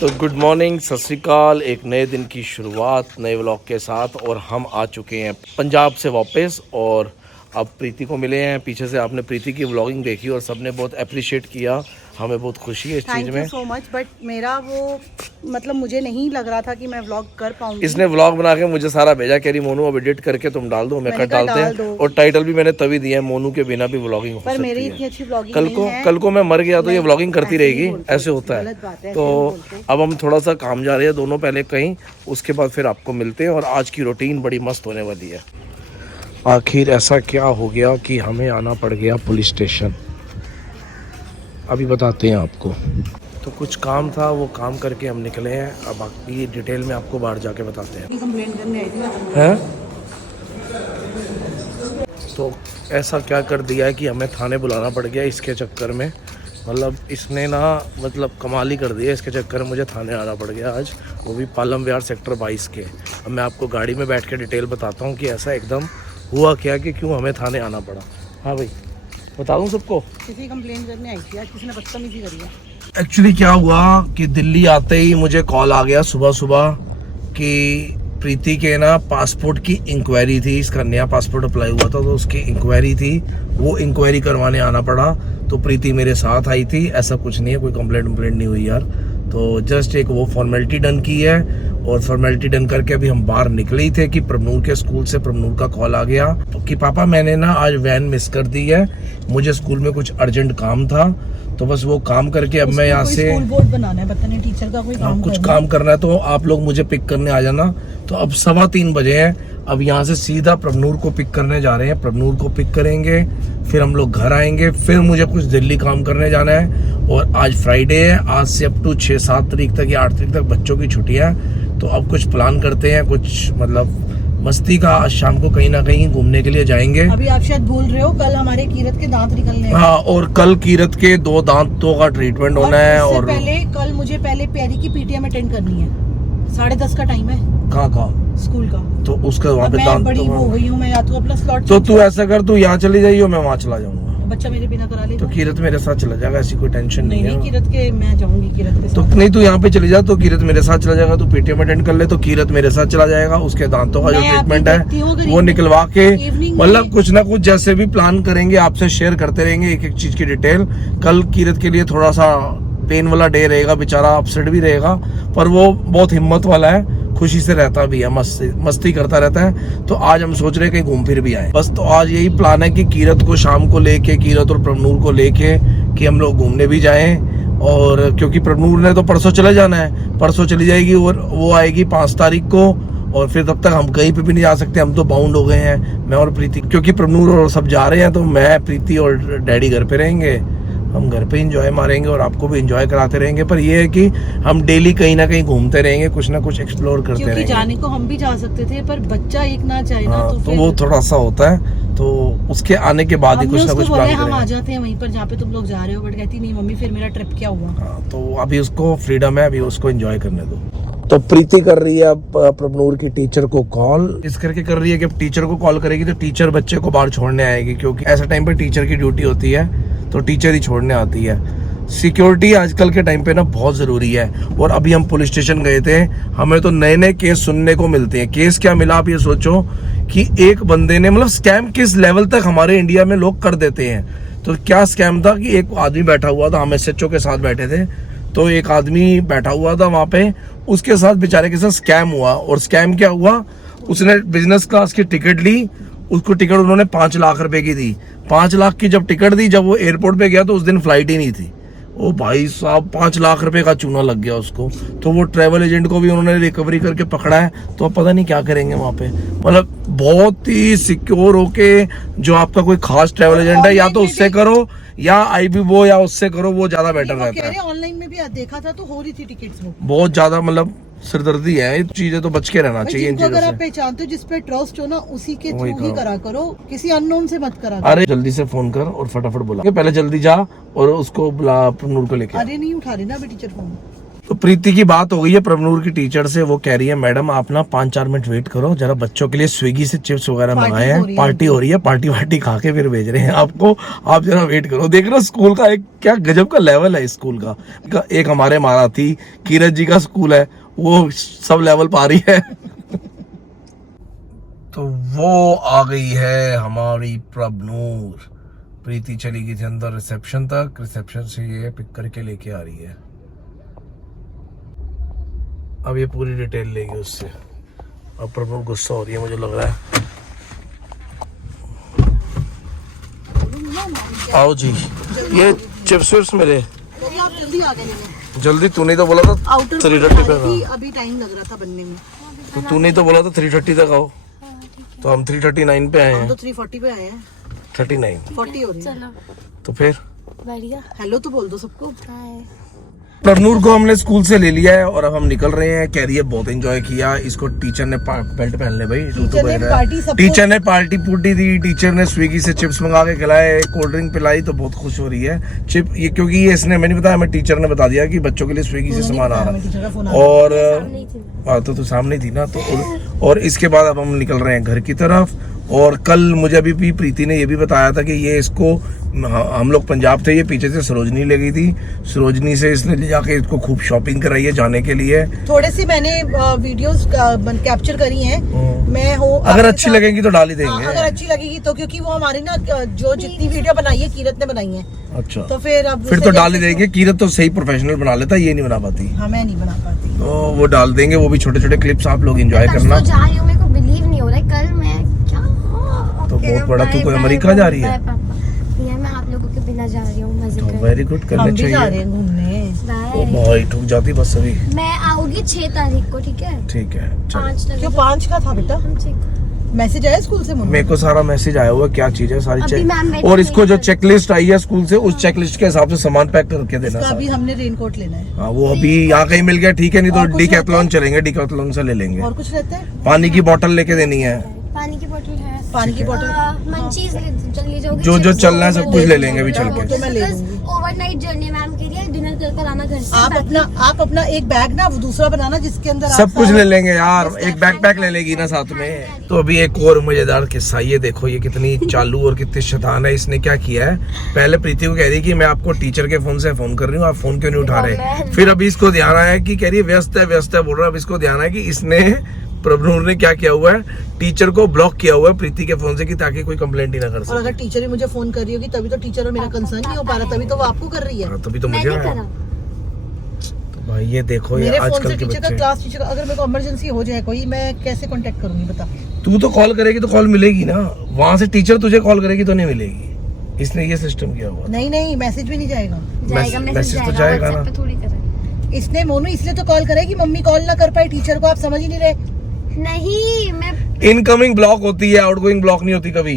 तो good morning, सत श्री अकाल। एक नए दिन की शुरुआत नए व्लॉग के साथ और हम आ चुके हैं पंजाब से वापस और अब प्रीति को मिले हैं। पीछे से आपने प्रीति की व्लॉगिंग देखी और सबने बहुत अप्रिशिएट किया, हमें बहुत खुशी है इस चीज़ में। Thank you so much. But मेरा वो मतलब मुझे नहीं लग रहा था कि मैं व्लॉग कर पाऊंगी। इसने व्लॉग बना के मुझे सारा भेजा, कह रही मोनू अब एडिट करके तुम डाल दो, मैं कट डालते हैं। और टाइटल भी मैंने तभी दिया है, मोनू के बिना भी व्लॉगिंग हो सकती है। पर मेरी इतनी अच्छी व्लॉगिंग कल को मैं मर गया तो ये व्लॉगिंग करती रहेगी, ऐसे होता है। तो अब हम थोड़ा सा काम जा रहे हैं दोनों, पहले कहीं, उसके बाद फिर आपको मिलते हैं। और आज की रूटीन बड़ी मस्त होने वाली है। आखिर ऐसा क्या हो गया कि हमें आना पड़ गया पुलिस स्टेशन, अभी बताते हैं आपको। तो कुछ काम था, वो काम करके हम निकले हैं। अब बाकी डिटेल में आपको बाहर जाके बताते हैं। कंप्लेंट करने आई थी हैं? तो ऐसा क्या कर दिया है कि हमें थाने बुलाना पड़ गया इसके चक्कर में। मतलब इसने ना मतलब कमाल ही कर दिया, इसके चक्कर में मुझे थाने आना पड़ गया आज, वो भी पालम विहार सेक्टर 22 के। अब मैं आपको गाड़ी में बैठ के डिटेल बताता हूँ कि ऐसा एकदम हुआ क्या कि क्यों हमें थाने आना पड़ा। हाँ भाई, बता दूँ सबको। किसी कंप्लेंट करने आई थी आज, किसी ने बदतमीजी करी है। एक्चुअली क्या हुआ कि दिल्ली आते ही मुझे कॉल आ गया सुबह सुबह कि प्रीति के ना पासपोर्ट की इंक्वायरी थी। इसका नया पासपोर्ट अप्लाई हुआ था तो उसकी इंक्वायरी थी, वो इंक्वायरी करवाने आना पड़ा। तो प्रीति मेरे साथ आई थी। ऐसा कुछ नहीं है, कोई कंप्लेंट नहीं हुई यार। तो जस्ट एक वो फॉर्मेलिटी डन की है और फॉर्मेलिटी डन करके अभी हम बाहर निकले ही थे कि प्रभनूर के स्कूल से प्रभनूर का कॉल आ गया कि पापा मैंने ना आज वैन मिस कर दी है, मुझे स्कूल में कुछ अर्जेंट काम था, तो बस वो काम करके अब मैं यहाँ से स्कूल बोर्ड बनाना है, बताने टीचर का कोई काम कुछ काम करना है, तो आप लोग मुझे पिक करने आ जाना। तो अब 3:15 बजे हैं। अब यहाँ से सीधा प्रभनूर को पिक करने जा रहे हैं। प्रभनूर को पिक करेंगे, फिर हम लोग घर आएंगे, फिर मुझे कुछ दिल्ली काम करने जाना है। और आज फ्राइडे है, आज से अप टू 6-7 तारीख तक या 8 तारीख तक बच्चों की छुट्टियां। तो अब कुछ प्लान करते हैं, कुछ मतलब मस्ती का। आज शाम को कहीं ना कहीं घूमने के लिए जाएंगे। अभी आप शायद भूल रहे हो, कल हमारे कीरत के दांत निकलने हैं। हाँ, और कल कीरत के 2 दांतों का ट्रीटमेंट होना है। और पहले कल मुझे पहले प्यारी की पीटीएम अटेंड करनी है, 10:30 का टाइम है। कहाँ स्कूल का। तो उसका वहाँ पे दांत बड़ी हो गई हूँ मैं, या तो अपना स्लॉट। तो तू ऐसा कर, तू यहाँ चली जाइयो, मैं वहाँ चला जाऊंगा। बच्चा मेरे बिना करा ले तो कीरत मेरे साथ चला जाएगा, ऐसी कोई टेंशन नहीं है। कीरत के मैं जाऊंगी कीरत के साथ। तो नहीं, तू यहाँ पे चली जा, तो कीरत मेरे साथ चला जाएगा। तू पीटीएम अटेंड कर ले तो कीरत मेरे साथ चला जाएगा। उसके दांतों का जो ट्रीटमेंट है वो निकलवा के, मतलब कुछ ना कुछ जैसे भी प्लान करेंगे आपसे शेयर करते रहेंगे एक एक चीज की डिटेल। कल कीरत के लिए थोड़ा सा पेन वाला डे रहेगा, बेचारा अपसेट भी रहेगा, पर वो बहुत हिम्मत वाला है, खुशी से रहता भी है, मस्ती करता रहता है। तो आज हम सोच रहे हैं कहीं घूम फिर भी आए बस। तो आज यही प्लान है कि कीरत को शाम को लेके, कीरत और प्रभनूर को लेके कि हम लोग घूमने भी जाएं। और क्योंकि प्रभनूर ने तो परसों चले जाना है, परसों चली जाएगी और वो आएगी 5 तारीख को। और फिर तब तक हम कहीं पे भी नहीं जा सकते, हम तो बाउंड हो गए हैं, मैं और प्रीति। क्योंकि प्रभनूर और सब जा रहे हैं तो मैं, प्रीति और डैडी घर पे रहेंगे। हम घर पे एंजॉय मारेंगे और आपको भी एंजॉय कराते रहेंगे। पर ये है कि हम डेली कहीं ना कहीं घूमते रहेंगे, कुछ ना कुछ एक्सप्लोर करते रहेंगे। जाने को हम भी जा सकते थे, पर बच्चा एक ना चाहे ना। तो वो थोड़ा सा होता है, तो उसके आने के बाद ही कुछ ना कुछ प्लान करेंगे। हम आ जाते हैं वहीं पर जहाँ पे तुम लोग जा रहे हो, बट कहती नहीं मम्मी फिर मेरा ट्रिप क्या हुआ। तो अभी उसको फ्रीडम है, अभी उसको एंजॉय करने दो। तो प्रीति कर रही है प्रभनूर की टीचर को कॉल, इस करके कर रही है कि टीचर को कॉल करेगी तो टीचर बच्चे को बाहर छोड़ने आएगी, क्योंकि ऐसा टाइम पे टीचर की ड्यूटी होती है, तो टीचर ही छोड़ने आती है। सिक्योरिटी आजकल के टाइम पे ना बहुत ज़रूरी है। और अभी हम पुलिस स्टेशन गए थे, हमें तो नए नए केस सुनने को मिलते हैं। केस क्या मिला, आप ये सोचो कि एक बंदे ने, मतलब स्कैम किस लेवल तक हमारे इंडिया में लोग कर देते हैं। तो क्या स्कैम था कि एक आदमी बैठा हुआ था, हम SHO के साथ बैठे थे, तो एक आदमी बैठा हुआ था वहाँ पे, उसके साथ बेचारे के साथ स्कैम हुआ। और स्कैम क्या हुआ, उसने बिजनेस क्लास की टिकट ली, उसको टिकट उन्होंने 5 लाख रुपए की दी। 5 लाख की जब टिकट दी, जब वो एयरपोर्ट पे गया तो उस दिन फ्लाइट ही नहीं थी। ओ भाई साहब, 5 लाख रुपए का चूना लग गया उसको। तो वो ट्रैवल एजेंट को भी उन्होंने रिकवरी करके पकड़ा है। तो अब पता नहीं क्या करेंगे वहाँ पे। मतलब बहुत ही सिक्योर होके, जो आपका कोई खास ट्रैवल एजेंट है, या तो उससे करो या IBBO या उससे करो, वो ज्यादा बेटर रहता है। ऑनलाइन में भी देखा था तो हो रही थी टिकट्स, बहुत ज्यादा मतलब सिरदर्दी है, ये चीजें तो बच के रहना चाहिए इन चीजों से। अगर आप पहचानते हो जिस पे ट्रस्ट हो ना, उसी के थ्रू ही करा करो, किसी अननोन से मत करा। अरे जल्दी से फोन कर और फटाफट बुला, पहले जल्दी जा और उसको बुला, प्रभनूर को लेके। अरे नहीं उठा रही ना अभी टीचर फोन। तो प्रीति की बात हो गई है प्रभनूर की टीचर से। वो कह रही है मैडम आप ना 5-4 मिनट वेट करो जरा, बच्चों के लिए स्विगी से चिप्स वगैरह मंगाए हैं, पार्टी हो रही है, पार्टी वार्टी खा के फिर भेज रहे हैं आपको, आप जरा वेट करो। देख रहे हो स्कूल का एक क्या गजब का लेवल है स्कूल का। एक हमारे माराठी कीरत जी का स्कूल है, वो सब लेवल पा रही है। तो वो आ गई है हमारी प्रभनूर। प्रीति चली गई थी अंदर रिसेप्शन तक, रिसेप्शन से ये पिक करके लेके आ रही है। अब ये पूरी डिटेल लेगी उससे। अब प्रभनूर गुस्सा हो रही है मुझे लग रहा है। आओ जी, ये चिप्स विप्स मेरे। आप जल्दी आ गए। जल्दी तूने तो बोला था 3:30 पे। अभी टाइम लग रहा था बनने में। तो तूने तो बोला था 3:30 तक आओ, तो हम 3:39 पे आए हैं। हम तो 3:40 पे आए हैं। 39 40 हो रही है। चलो तो फिर बढ़िया। हेलो तो बोल दो सबको। हाय। प्रभनूर को हमने स्कूल से ले लिया है और अब हम निकल रहे हैं। कह रही है बहुत एंजॉय किया। इसको टीचर ने बेल्ट पहन ले भाई, तू तो कह रहा है। टीचर ने पार्टी पुर्टी दी, टीचर ने स्विगी से चिप्स मंगा के खिलाए, कोल्ड ड्रिंक पिलाई, तो बहुत खुश हो रही है। चिप ये क्योंकि ये इसने मैंने बताया, हमें टीचर ने बता दिया कि बच्चों के लिए स्विगी से सामान आ रहा है। और तो तू सामने थी ना, तो और इसके बाद अब हम निकल रहे हैं घर की तरफ। और कल मुझे अभी भी प्रीति ने ये भी बताया था कि ये इसको, हम लोग पंजाब थे, ये पीछे से सरोजनी ले गई थी, सरोजनी से इसने ले जाके इसको खूब शॉपिंग कराई है जाने के लिए। थोड़े से मैंने वीडियोस कैप्चर करी हैं। मैं हूँ, अगर अच्छी लगेगी तो डाल ही देंगे। अगर अच्छी लगेगी तो, क्योंकि वो हमारी ना जो जितनी वीडियो बनाई है कीरत ने बनाई है। अच्छा, तो फिर तो डाल ही देंगे। कीरत तो सही प्रोफेशनल बना लेता, ये नहीं बना पाती। हाँ, मैं नहीं बना पाती। तो वो डाल देंगे, वो भी छोटे छोटे क्लिप्स आप लोग एंजॉय करना। जा रही हूँ, मेरे को बिलीव नहीं हो रहा है। कल मैं क्या तो बहुत बड़ा, तू कोई अमेरिका जा रही है? मैं आप लोगों के बिना जा रही हूँ, मजे कर। वेरी गुड, करने हम भी जा रहे चाहिए। हैं घूमने। ओ भाई ठुक जाती बस अभी। मैं आऊंगी 6 तारीख को, ठीक है? ठीक है चलो। 5 तक। क्यों 5 का था बेटा? मैसेज आया स्कूल से? मेरे को सारा मैसेज आया हुआ, क्या चीज है सारी अभी मैम चेक। बैठी और इसको जो नहीं चेकलिस्ट आई है स्कूल से, उस चेकलिस्ट के हिसाब से सामान पैक करके देना इसका अभी सारा। हमने रेनकोट लेना है। हाँ, वो अभी यहाँ कहीं मिल गया ठीक है, नहीं और तो कुछ डिकैथलॉन रहता चलेंगे, डिकैथलॉन से ले लेंगे। और कुछ रहता है? पानी की बोतल लेके देनी है, पानी की बोतल है, पानी की बोतल। मंचीज ले जाओगे। जो जो चलना है सब कुछ ले लेंगे अभी चल के। तो मैं ले लूंगी। ओवरनाइट जर्नी मैम के लिए डिनर कर आना घर से। आप अपना एक बैग ना दूसरा बनाना जिसके अंदर सब कुछ ले लेंगे यार, एक बैकपैक ले लेगी ना साथ में। तो अभी एक और मजेदार किस्सा, ये देखो ये कितनी चालू और कितनी शैतान है। इसने क्या किया है, पहले प्रीति को कह रही कि मैं आपको टीचर के फोन से फोन कर रही हूँ, आप फोन क्यों नहीं उठा रहे। फिर अभी इसको ध्यान आया कि कह रही व्यस्त है बोल रहा है। अब इसको ध्यान आया कि इसने, प्रभनूर ने क्या किया हुआ है, टीचर को ब्लॉक किया हुआ है प्रीति के फोन से, कि ताकि कोई कंप्लेंट ही ना कर और सके। अगर टीचर ही मुझे फोन कर रही होगी तभी तो टीचर और मेरा कंसर्न नहीं हो पा रहा, तभी तो वो आपको कर रही है। तभी तो मुझे आया। तो भाई ये देखो, ये मेरे फोन आजकल से के टीचर का, बच्चे। क्लास टीचर का, अगर मेरे को इमरजेंसी हो जाए कोई, मैं कैसे कांटेक्ट करूंगी बता? तू तो कॉल करेगी तो कॉल मिलेगी ना, वहां से टीचर तुझे कॉल करेगी तो नहीं मिलेगी। इसने ये सिस्टम किया हुआ। नहीं, मैसेज भी नहीं जाएगा। मैसेज तो जाएगा ना। थोड़ी करें। इसने मोनू इसलिए तो कॉल करेगी, मम्मी कॉल ना कर पाई टीचर को, आप समझ ही नहीं रहे। नहीं, मैं इनकमिंग ब्लॉक होती है, आउटगोइंग ब्लॉक नहीं होती कभी।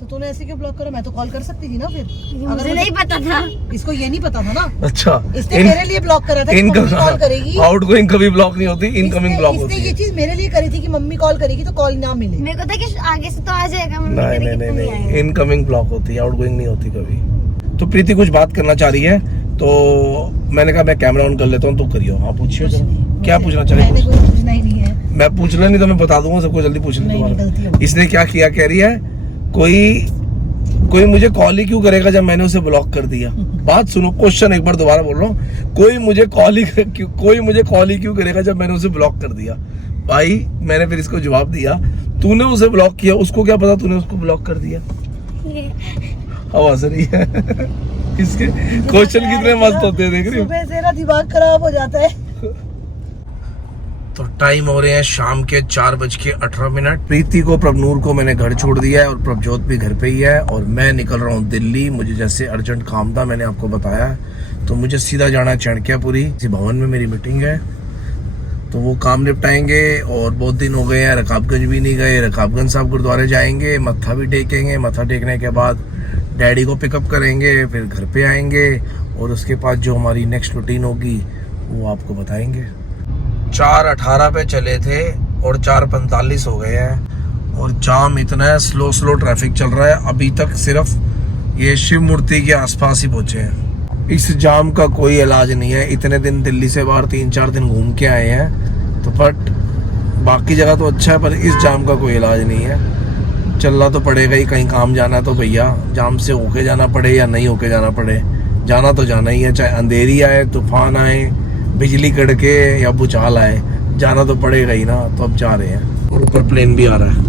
तो तूने ऐसे क्यों ब्लॉक करा? मैं तो कॉल कर सकती थी ना फिर। मुझे नहीं पता था। इसको ये नहीं पता था ना। अच्छा, इसने मेरे लिए ब्लॉक करा था कि मम्मी कॉल करेगी। आउटगोइंग कभी ब्लॉक नहीं होती, इनकमिंग ब्लॉक होती इसने है। ये चीज मेरे लिए करी थी कि मम्मी कॉल करेगी तो कॉल ना मिले। मेरे को था कि आगे से तो आ जाएगा, मम्मी नहीं करेगी तो नहीं आएगा। इनकमिंग ब्लॉक होती है, आउटगोइंग नहीं होती कभी। तो प्रीति कुछ बात करना चाह रही है, तो मैंने कहा मैं कैमरा ऑन कर लेता हूँ, तो करियो। हाँ पूछिए जरा, क्या पूछना चाह रही मैंने है? कुछ पूछना ही नहीं है। मैं पूछ ले, नहीं तो मैं बता दूंगा सबको, जल्दी पूछ ले नहीं, गलती हो दोबारा। गई। इसने क्या किया, कह रही है कोई मुझे कॉल ही क्यों करेगा जब मैंने उसे ब्लॉक कर दिया। बात सुनो, क्वेश्चन एक बार दोबारा बोल रहा हूँ, कोई मुझे कॉल ही क्यों करेगा जब मैंने उसे ब्लॉक कर दिया। भाई मैंने फिर इसको जवाब दिया, तूने उसे ब्लॉक किया, उसको क्या पता तूने उसको ब्लॉक कर दिया। आवाज रही है इसके क्वेश्चन कितने मस्त होते हैं, देख रही हो। सुबह से ना दिमाग खराब हो जाता है। तो टाइम हो रहे हैं शाम के 4:18। प्रीति को, प्रभनूर को मैंने घर छोड़ दिया है और प्रभजोत भी घर पे ही है, और मैं निकल रहा हूँ दिल्ली। मुझे जैसे अर्जेंट काम था, मैंने आपको बताया, तो मुझे सीधा जाना है चाणक्यपुरी। इसी भवन में मेरी मीटिंग है, तो वो काम निपटाएंगे। और बहुत दिन हो गए हैं, रकाबगंज भी नहीं गए। रकाबगंज साहब गुरुद्वारे जाएंगे, मत्था भी टेकेंगे। मत्था टेकने के बाद डैडी को पिकअप करेंगे, फिर घर पे आएंगे, और उसके बाद जो हमारी नेक्स्ट रूटीन होगी वो आपको बताएंगे। 4:18 पे चले थे और 4:45 हो गए हैं, और जाम इतना है, स्लो ट्रैफिक चल रहा है। अभी तक सिर्फ ये शिव मूर्ति के आसपास ही पहुंचे हैं। इस जाम का कोई इलाज नहीं है। इतने दिन दिल्ली से बाहर 3-4 दिन घूम के आए हैं तो बट बाकी जगह तो अच्छा है, पर इस जाम का कोई इलाज नहीं है। चलना तो पड़ेगा ही, कहीं काम जाना है तो भैया जाम से होके जाना पड़े या नहीं होके जाना पड़े, जाना तो जाना ही है। चाहे अंधेरी आए, तूफान आए, बिजली कड़के या भूचाल आए, जाना तो पड़ेगा ही ना। तो अब जा रहे हैं और ऊपर प्लेन भी आ रहा है।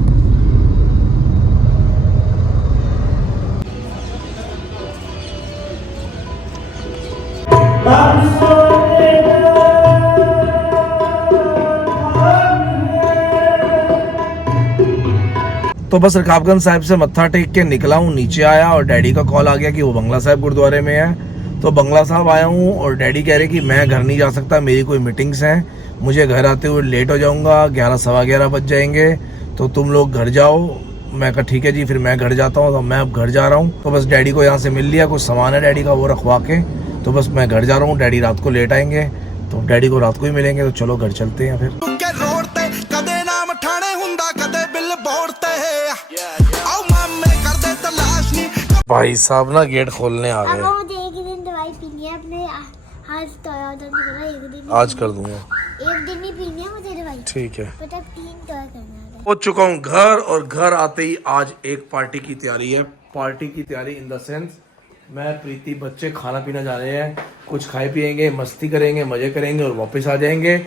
तो बस रकाबगंज साहिब से मत्था टेक के निकला हूँ, नीचे आया और डैडी का कॉल आ गया कि वो बंगला साहिब गुरुद्वारे में है। तो बंगला साहब आया हूँ और डैडी कह रहे कि मैं घर नहीं जा सकता, मेरी कोई मीटिंग्स हैं, मुझे घर आते हुए लेट हो जाऊंगा, 11-11:15 बज जाएंगे, तो तुम लोग घर जाओ। मैं कहा ठीक है जी, फिर मैं घर जाता हूँ। तो मैं अब घर जा रहा हूँ। तो बस डैडी को यहाँ से मिल लिया, कुछ सामान है डैडी का वो रखवा के, तो बस मैं घर जा रहा हूँ। डैडी रात को लेट आएंगे तो डैडी को रात को ही मिलेंगे। तो चलो घर चलते हैं फिर। भाई साहब ना गेट खोलने आ गए। मुझे एक दिन दवाई पीनी है, अपने हाथ तोड़ा उधर निकला, एक दिन आज कर दूंगा, एक दिन ही पीनी है मुझे दवाई। ठीक है। बेटा 3 तोड़ा करना है। पहुंच चुका हूँ घर, और घर आते ही आज एक पार्टी की तैयारी है। पार्टी की तैयारी इन द सेंस मैं, प्रीति, बच्चे खाना पीना जा रहे हैं, कुछ खाए पिएंगे, मस्ती करेंगे, मजे करेंगे और वापस आ जाएंगे।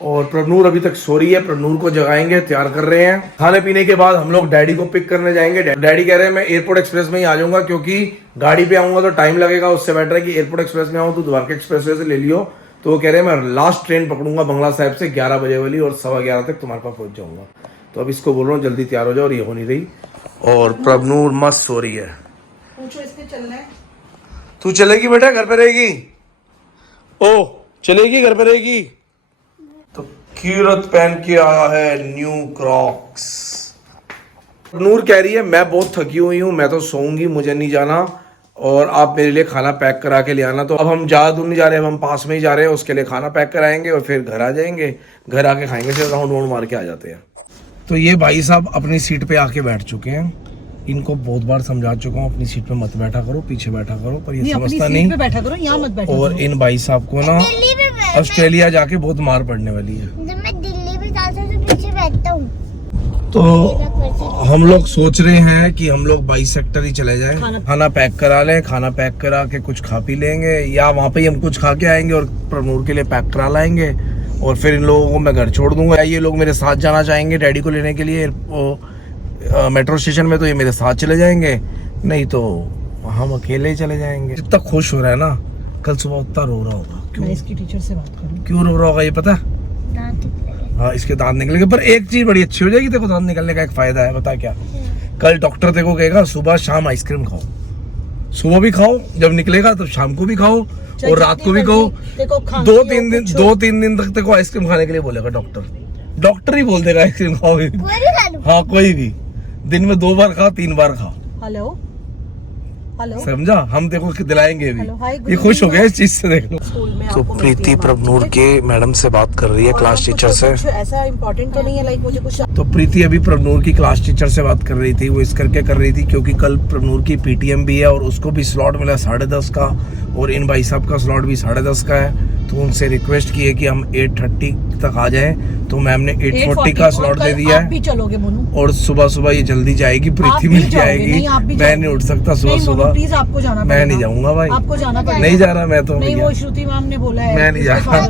और प्रनूर अभी तक सो रही है, प्रनूर को जगाएंगे, तैयार कर रहे हैं। खाने पीने के बाद हम लोग डैडी को पिक करने जाएंगे। डैडी कह रहे हैं मैं एयरपोर्ट एक्सप्रेस में ही आ जाऊंगा, क्योंकि गाड़ी पे आऊंगा तो टाइम लगेगा, उससे बेटर है कि एयरपोर्ट एक्सप्रेस में आऊँ तो द्वारका एक्सप्रेस से ले लियो। तो वो कह रहे हैं मैं लास्ट ट्रेन पकड़ूंगा बंगला साहिब से 11 बजे वाली, और 11:15 तक तुम्हारे पास पहुंच जाऊंगा। तो अब इसको बोल रहा हूँ जल्दी तैयार हो जाओ, और ये हो नहीं रही। और प्रनूर मस्त सो रही है। पूछो इसके चलना है। तू चलेगी बेटा, घर पे रहेगी? ओ चलेगी, घर पे रहेगी? तो कीरत पहन के आया है न्यू क्रॉक्स। नूर कह रही है मैं बहुत थकी हुई हूँ, मैं तो सोऊंगी, मुझे नहीं जाना, और आप मेरे लिए खाना पैक करा के ले आना। तो अब हम ज़्यादा दूर नहीं जा रहे, हम पास में ही जा रहे हैं, उसके लिए खाना पैक कराएंगे और फिर घर आ जाएंगे। घर आके खाएंगे, फिर राउंड वाउंड मार के आ जाते हैं। तो ये भाई साहब अपनी सीट पे आके बैठ चुके हैं। इनको बहुत बार समझा चुका हूँ अपनी सीट पे मत बैठा करो, पीछे बैठा करो, पर ये समझता नहीं। बैठा करो, यहाँ मत बैठो। और इन भाई साहब को ना ऑस्ट्रेलिया जाके बहुत मार पड़ने वाली है। जब मैं दिल्ली में जाता हूँ तो पीछे बैठता हूँ। तो हम लोग सोच रहे हैं कि हम लोग 22 सेक्टर ही चले जाएं, खाना पैक करा लें, खाना पैक करा के कुछ खा पी लेंगे, या वहाँ पे ही हम कुछ खा के आएंगे और प्रनूर के लिए पैक करा लाएंगे, और फिर इन लोगों को मैं घर छोड़ दूंगा। ये लोग मेरे साथ जाना चाहेंगे डैडी को लेने के लिए मेट्रो स्टेशन में, तो ये मेरे साथ चले जाएंगे, नहीं तो हम अकेले ही चले जाएंगे। जितना खुश हो रहा है ना, कल सुबह उतना रो रहा होगा। क्यों? मैं इसकी टीचर से बात करूँ। क्यों रो रहा होगा ये पता? हाँ, इसके दांत निकलेंगे। पर एक चीज बड़ी अच्छी हो जाएगी, देखो दांत निकलने का एक फायदा है, बता क्या? कल डॉक्टर देखो कहेगा सुबह शाम आइसक्रीम खाओ, सुबह भी खाओ, जब निकलेगा तो शाम को भी खाओ, और रात को भी खाओ। 2-3 दिन तक देखो आइसक्रीम खाने के लिए बोलेगा डॉक्टर ही बोल देगा आइसक्रीम खाओ। हाँ, कोई भी दिन में 2 बार खा, 3 बार खा। हेलो, समझा? हम देखो कि दिलाएंगे भी। ये खुश हो गया इस चीज से, देख लो। तो प्रीति प्रभनूर के मैडम से बात कर रही है, क्लास टीचर से। ऐसा इम्पोर्टेंट तो नहीं है लाइक मुझे कुछ। तो प्रीति अभी प्रभनूर की क्लास टीचर से बात कर रही थी। वो इस करके कर रही थी क्योंकि कल प्रभनूर की पीटीएम भी है, और उसको भी स्लॉट मिला 10:30 का, और इन भाई साहब का स्लॉट भी 10:30 का है। तो उनसे रिक्वेस्ट की है कि हम 8:30 तक आ जाएं, तो मैम ने 8:40 का स्लॉट दे दिया है। चलोगे मोनू? और सुबह ये जल्दी जाएगी, प्रीति मिल जाएगी। मैं नहीं उठ सकता सुबह। प्लीज आपको जाना, मैं नहीं जाऊंगा भाई, आपको जाना पड़ेगा। नहीं जा रहा मैं तो। नहीं, वो श्रुति मैम ने बोला है। मैं नहीं जा रहा,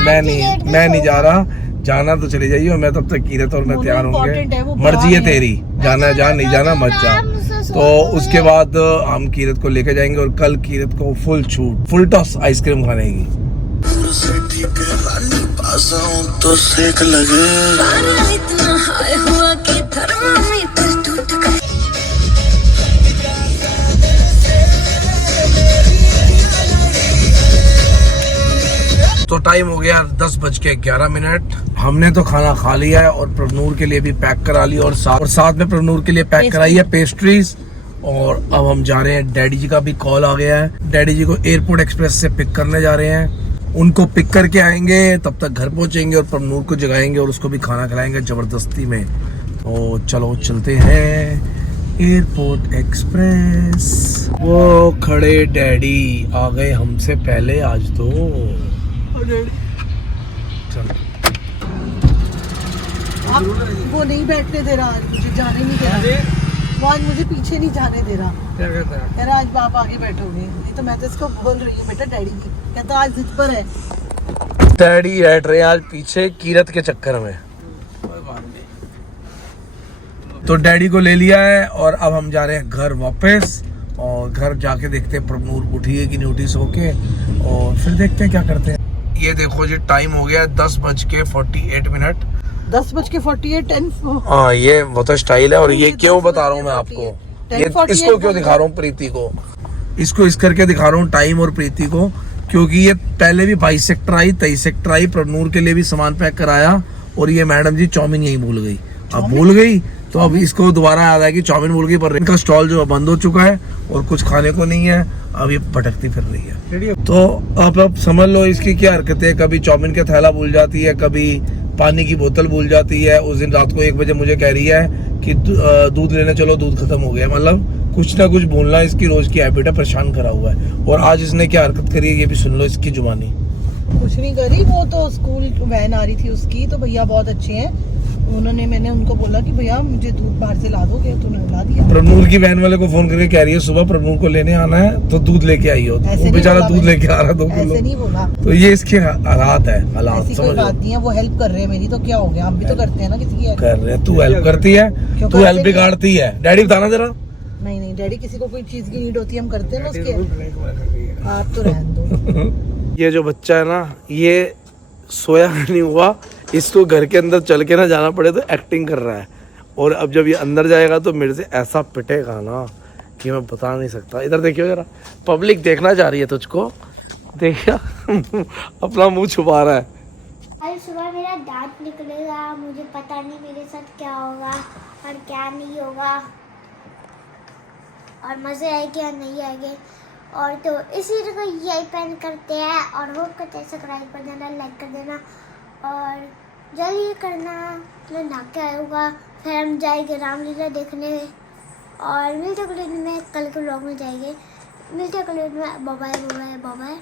मैं नहीं जा रहा। जाना तो चले जाइए, और मैं तब तक कीरत और मैं तैयार होंगे। मर्जी है तेरी, जाना जा, नहीं जाना मत जा। तो उसके बाद हम कीरत को लेके जाएंगे, और कल कीरत को फुल छूट, फुल टॉस आइसक्रीम खाने की। तो सेक लगे इतना हाय हुआ कि थर्मामीटर टूट गया। तो टाइम हो गया 10:11। हमने तो खाना खा लिया है, और प्रभनूर के लिए भी पैक करा लिया, और साथ में प्रभनूर के लिए पैक कराई है पेस्ट्रीज। और अब हम जा रहे हैं, डैडी जी का भी कॉल आ गया है, डैडी जी को एयरपोर्ट एक्सप्रेस से पिक करने जा रहे हैं। उनको पिक करके आएंगे, तब तक घर पहुंचेंगे और प्रभनूर को जगाएंगे और उसको भी खाना खिलाएंगे जबरदस्ती में। तो चलो चलते हैं, एयरपोर्ट एक्सप्रेस। वो खड़े डैडी आ गए हमसे पहले आज तो। चल वो नहीं बैठने दे रहा, आज मुझे जाने नहीं दे रहा, वो आज मुझे पीछे नहीं जाने दे रहा। क्या कहता है? कह रहा आज बाप आगे बैठोगे, नहीं तो मैं तो इसको बोल रही हूँ बेटा डैडी की, कहता आज जिद पर है। डैडी बैठ रहे हैं आज पीछे कीरत के चक्कर में। तो डैडी को ले लिया है और अब हम जा रहे हैं घर वापस, और घर जाके देखते हैं प्रभनूर उठी है कि नहीं उठी सो के, और फिर देखते हैं क्या करते हैं। ये देखो जी टाइम हो गया 10:48। 10:48 हाँ ये बहुत स्टाइल है। और ये क्यों बता रहा हूँ मैं आपको, ये इसको क्यों दिखा रहा हूँ प्रीति को, इसको इस करके दिखा रहा हूँ टाइम और प्रीति को, क्योंकि ये पहले भी 22 सेक्टर आई 23 सेक्टर आई, प्रभनूर के लिए भी सामान पैक कराया, और ये मैडम जी चाउमीन यही भूल गई। अब भूल गई तो अब इसको दोबारा याद आया कि चाउमीन भूल गई, पर इनका स्टॉल जो बंद हो चुका है और कुछ खाने को नहीं है, अब ये भटकती फिर रही है। तो अब समझ लो इसकी क्या हरकतें, कभी चाउमीन का थैला भूल जाती है, कभी पानी की बोतल भूल जाती है। उस दिन रात को 1 बजे मुझे कह रही है कि दूध लेने चलो, दूध खत्म हो गया। मतलब कुछ ना कुछ बोलना इसकी रोज की हैबिट है, परेशान करा हुआ है। और आज इसने क्या हरकत करी है ये भी सुन लो इसकी जुबानी। कुछ नहीं करी, वो तो स्कूल वैन आ रही थी उसकी, तो भैया बहुत अच्छे हैं, मैंने उनको बोला कि भैया मुझे दूध बाहर से ला दोगे, तो उन्होंने ला दिया। प्रभनूर की वैन वाले को फोन करके कह रही है सुबह प्रभनूर को लेने आना है तो दूध लेके आई हो, वो बेचारा दूध लेके आ रहा 2 किलो। ऐसे नहीं बोला, तो ये इसके हालात है, हालात ऐसी कोई समझ बात नहीं है, वो हेल्प कर रहे हैं मेरी, तो क्या हो गया, हम भी तो करते हैं ना किसी की हेल्प। कर रहे हैं। तू हेल्प करती है, तू हेल्प बिगाड़ती है। डैडी बताना जरा। नहीं डैडी, किसी को कोई चीज की नीड होती है हम करते हैं ना उसके, आप तो रहने दो। ये जो बच्चा है ना, ये सोया नहीं हुआ, इसको घर के अंदर चल के ना जाना पड़े तो एक्टिंग कर रहा है, और अब जब ये अंदर जाएगा तो मेरे से ऐसा पिटेगा ना कि मैं बता नहीं सकता। इधर देखियो जरा, पब्लिक देखना चाह रही है तुझको, देखिए अपना मुंह छुपा रहा है। आज सुबह मेरा दांत निकलेगा, मुझे पता नहीं मेरे साथ क्या होगा और क्या नहीं होगा, और मज़े आएंगे या नहीं आएंगे। और तो इसी को यही पेन करते हैं, और होप करते हैं सब्सक्राइब कर देना, लाइक कर देना, और जल्दी करना। तो नहा के आएगा, फिर हम जाएंगे रामलीला देखने, और मिलते अगले दिन में, कल के व्लॉग में जाएंगे, मिलते अगले दिन में। Bye bye bye bye.